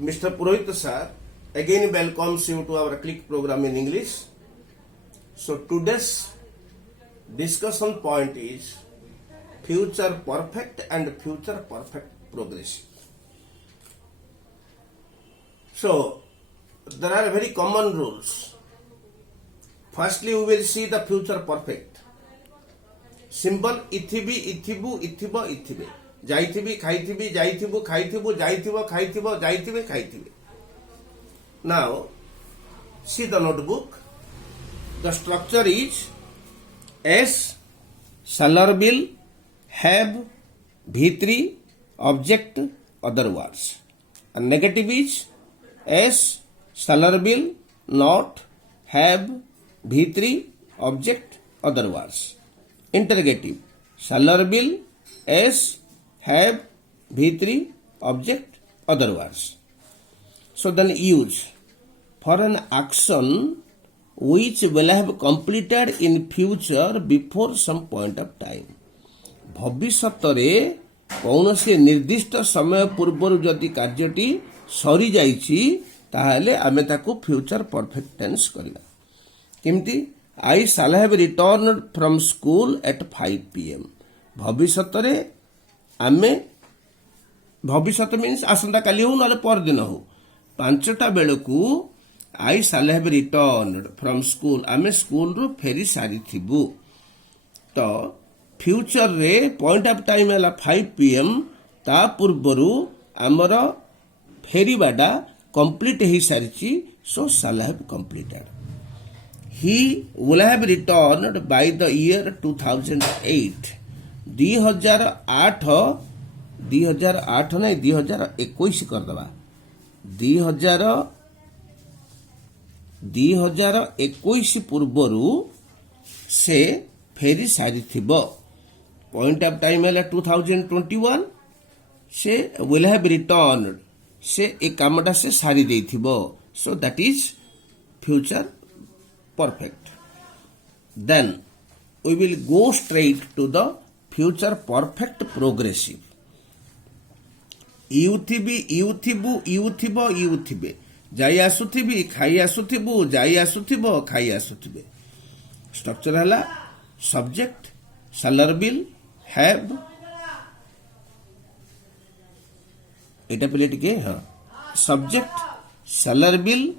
Mr. Purohit sir again welcomes you to our click program in English. So today's discussion point is future perfect and future perfect progressive. So there are very common rules. Firstly, we will see the future perfect. Symbol ithibi, ithibu, ithiba, ithibe. Jaithibi, khaithibi, jaithibu, khaithibu, jaithiba, khaithiba, jaithibe, khaithibe. Now, see the notebook. The structure is S, salar bill, have, V3, object, other words. And negative is S, salar bill, not, have, V3, object, other words. Interrogative, salar bill, S, have, V3, object, other words. So then use for an action which will have completed in future before some point of time. भविष्यतरे कौनसी निर्दिष्ट समय पूर्व जदि कार्यटी सरी जाइछि ताहले आमे ताकू फ्यूचर परफेक्ट टेंस करला. केमती I shall have returned from school at 5 PM. भविष्यतरे आमे भविष्यत मीन्स आसंता काली हो ना पर दिन हो 5टा बेलकू I shall have returned from school. आमे स्कूल रो फेरी सारी थिबु. तो फ्यूचर रे पॉइंट ऑफ टाइम है 5 PM. ता पूर्वरु आमर फेरीबाटा कंप्लीट ही सारिछि. So shall have completed. He will have returned by the year 2008. 2008 नहीं 2021 कर दबा. 2021 पूर्वरु से फेरी सारी थिबो. पॉइंट ऑफ टाइम है 2021. से will have returned से एक कामटा से सारी दे थिबो. So that is future perfect. Then we will go straight to the future perfect progressive. इउथिबी, इउथिबु, इउथिब, इउथिबे. जाई आसुथिबी, खाई आसुथिबु, जाई आसुथिब, खाई आसुथिबे. स्ट्रक्चर हला सब्जेक्ट, सालर बिल, हैव. एटा पहिले टिके हां. सब्जेक्ट, सालर will,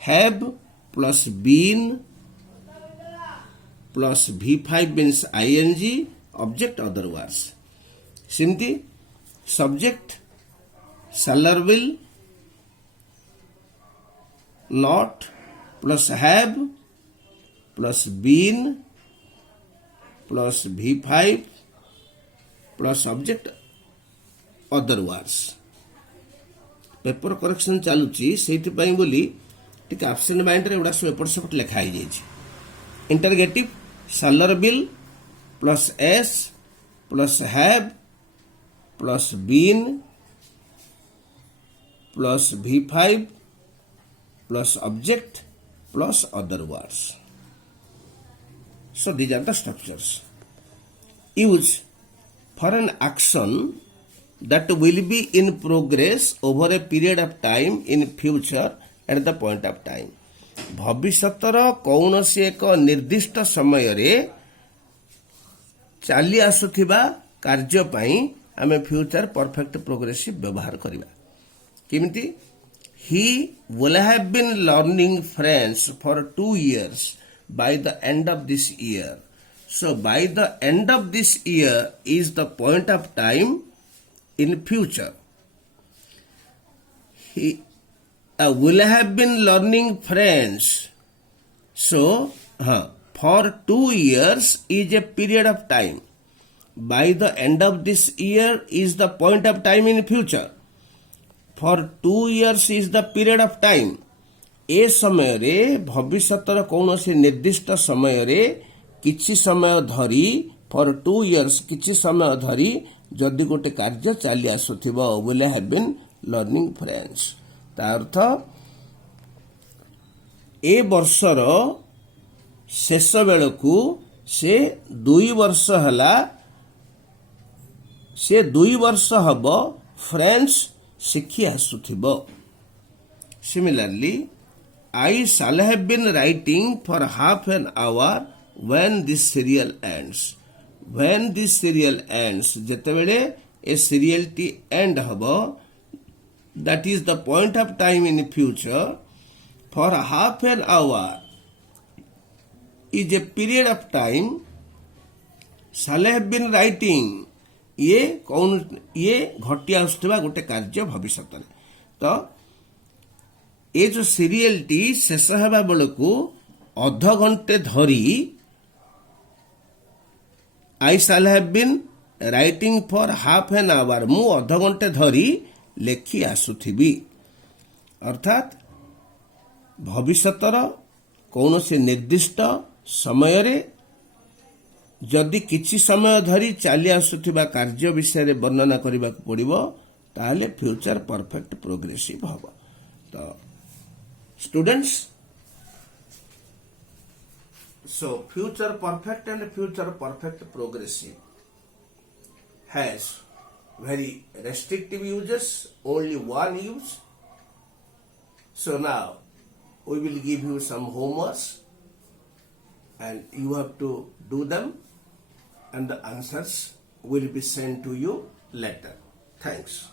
have plus been plus V5 means ing, object, other words. सिमती subject salar bill not plus have plus been plus V5 plus object, other words. Paper correction चलुची सेठी पई बोली टिक एब्सेंट माइंड रे एडा सब एपट सेपट लिखा ही जाइछि. इंटरगेटिव सालर will plus S plus have plus been plus V5 plus object plus other words. So these are the structures. Use for an action that will be in progress over a period of time in future at the point of time. भविष्यतर कौनसी एक निर्दिष्ट समय रे चाली आसुथिबा कार्य पई आमे future perfect progressive व्यवहार करिबा. किमिति he will have been learning French for 2 years by the end of this year. So by the end of this year is the point of time in future. He will have been learning French. So for 2 years is a period of time. By the end of this year is the point of time in future. For 2 years is the period of time. ए समय रे भविष्यतर कौनसी निर्दिष्ट समय रे किछि समय धरी for 2 years किछि समय धरी जदि गोटे कार्य चली आसुथिबो will have been learning French. ता अर्थ ए वर्षर शेष बेलकू से 2 वर्ष हला से 2 वर्ष हब फ्रेंच शिखी आसुथिबो. Similarly, I shall have been writing for half an hour when this serial ends. When this serial ends, ଯେତେବେଳେ ଏ serial ଟି end ହବ, that is the point of time in future. For half an hour is a period of time. Shall have been writing, ये घटी आसुवा गोटे कार्य भविष्य तो ये जो सीरियल टी शेष होगा बेल को अध घंटे धरी I shall have been writing for half an hour मु अध घंटे धरी लेखि आसुथिबी अर्थात भविष्यतर कौन से निर्दिष्ट समय रे जदि किछि समय धरी चली आसुथिबा कार्य विषय रे वर्णना करबा पड़िबो ताले फ्यूचर परफेक्ट प्रोग्रेसिव हबो तो students, so future perfect and future perfect progressive has very restrictive uses, only one use. So now we will give you some homeworks and you have to do them and the answers will be sent to you later. Thanks.